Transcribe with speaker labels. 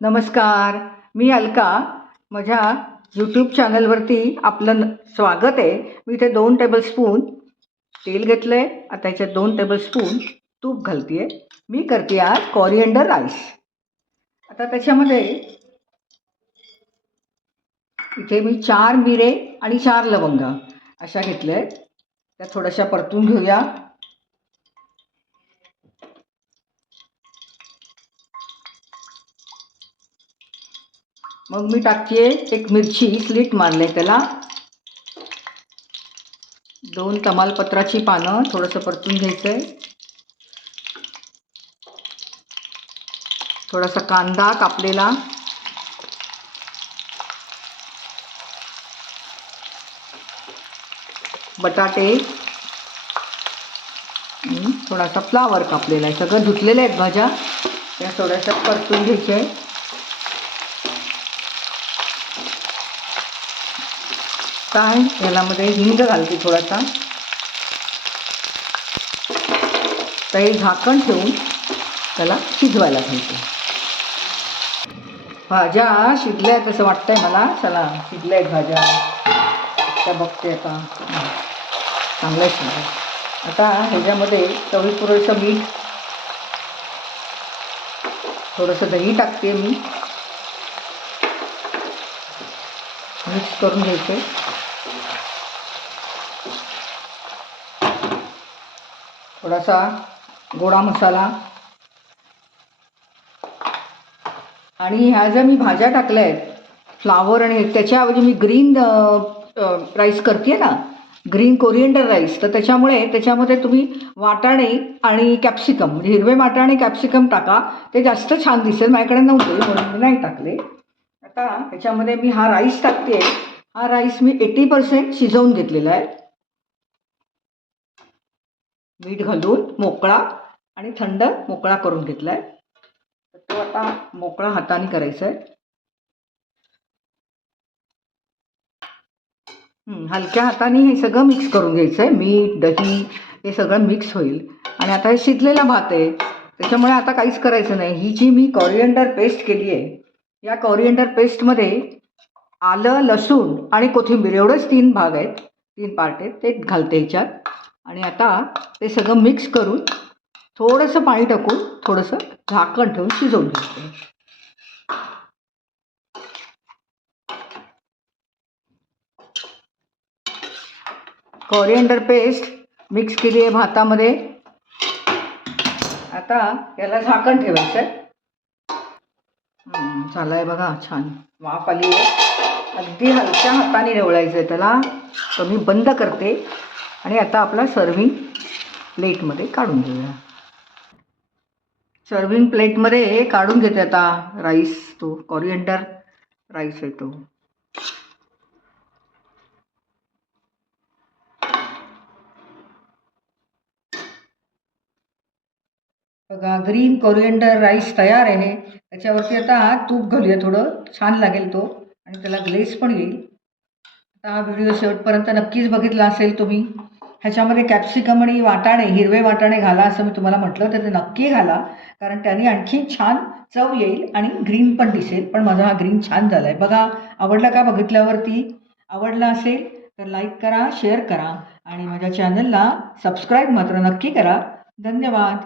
Speaker 1: नमस्कार मी अलका. माझ्या यूट्यूब चॅनलवरती आपलं न- स्वागत आहे. मी इथे दोन टेबलस्पून तेल घेतलं आहे आता याच्यात दोन टेबलस्पून तूप घालते आहे मी करते आज कॉरिएंडर राईस आता त्याच्यामध्ये इथे मी चार मिरे आणि चार लवंगा अशा घेतल्या आहेत त्या थोड्याशा परतून घेऊया. मग मी टाकते एक मिरची स्लीट मारले त्याला. दोन तमालपत्राची पानं थोडंसं परतून घ्यायचं आहे थोडासा कांदा कापलेला. बटाटे. थोडासा फ्लावर कापलेला आहे. सगळं धुतलेलं आहेत भाज्या. त्या थोड्याशा परतून घ्यायच्या आहे काय? यालामध्ये हिंग घालते थोडासा. काही झाकण ठेवून त्याला शिजवायला घालते. भाज्या शिजल्या आहेत असं वाटतंय मला. चला शिजल्या आहेत भाज्या. त्या बघते आता. चांगलं चांगल्या शिजल्या आता ह्याच्यामध्ये चवीपुरेसं मीठ. थोडंसं दही टाकते मी. मिक्स करून घ्यायचे. थोडासा गोडा मसाला. आणि ह्या ज्या मी भाज्या टाकल्या आहेत फ्लावर आणि त्याच्याऐवजी मी ग्रीन राईस करते ना ग्रीन कोरिएंडर राईस तर त्याच्यामुळे त्याच्यामध्ये तुम्ही वाटाणे आणि कॅप्सिकम म्हणजे हिरवे वाटाणे कॅप्सिकम टाका ते जास्त छान दिसेल माझ्याकडे नव्हते म्हणून मी नाही टाकले. आता त्याच्यामध्ये मी हा राईस टाकते हा राईस मी एटी पर्सेंट शिजवून घेतलेला आहे. मीठ घालून मोकळा आणि थंड मोकळा करून घेतला आहे तर तो आता मोकळा हाताने करायचा आहे हलक्या हाताने हे सगळं मिक्स करून घ्यायचं आहे मीठ दही हे सगळं मिक्स होईल. आणि आता हे शिजलेला भात आहे. त्याच्यामुळे आता काहीच करायचं नाही. ही जी मी कॉरिएंडर पेस्ट केली आहे या कॉरिएंडर पेस्टमध्ये आलं लसूण आणि कोथिंबीर एवढेच तीन भाग आहेत. तीन पार्ट आहेत. ते घालते ह्याच्यात आणि आता ते सगळं मिक्स करून थोडंसं पाणी टाकून थोडंसं झाकण ठेवून शिजवून घ्यायचं कॉरिएंडर पेस्ट मिक्स केली आहे भातामध्ये. आता याला झाकण ठेवायचं आहे झालं आहे बघा छान. वाफ आली आहे. अगदी हलक्या हाताने ढवळायचं आहे त्याला. तर मी बंद करते. आणि आता आपला सर्विंग प्लेटमध्ये काढून घेऊया. सर्विंग प्लेटमध्ये काढून घेते आता राईस तो कॉरिएंडर राईस आहे तो. बघा ग्रीन कोरिएंडर राईस तयार आहे. त्याच्यावरती आता तूप घालूया थोडं छान लागेल तो. आणि त्याला ग्लेस पण येईल. आता हा व्हिडिओ शेवटपर्यंत नक्कीच बघितला असेल तुम्ही. ह्याच्यामध्ये कॅप्सिकम आणि वाटाणे हिरवे वाटाणे घाला असं मी तुम्हाला म्हटलं तर ते नक्की घाला. कारण त्याने आणखी छान चव येईल आणि ग्रीन पण दिसेल. पण माझा हा ग्रीन छान झाला आहे बघा आवडला का बघितल्यावरती? आवडला असेल तर लाईक करा शेअर करा आणि माझ्या चॅनलला सबस्क्राईब मात्र नक्की करा. धन्यवाद.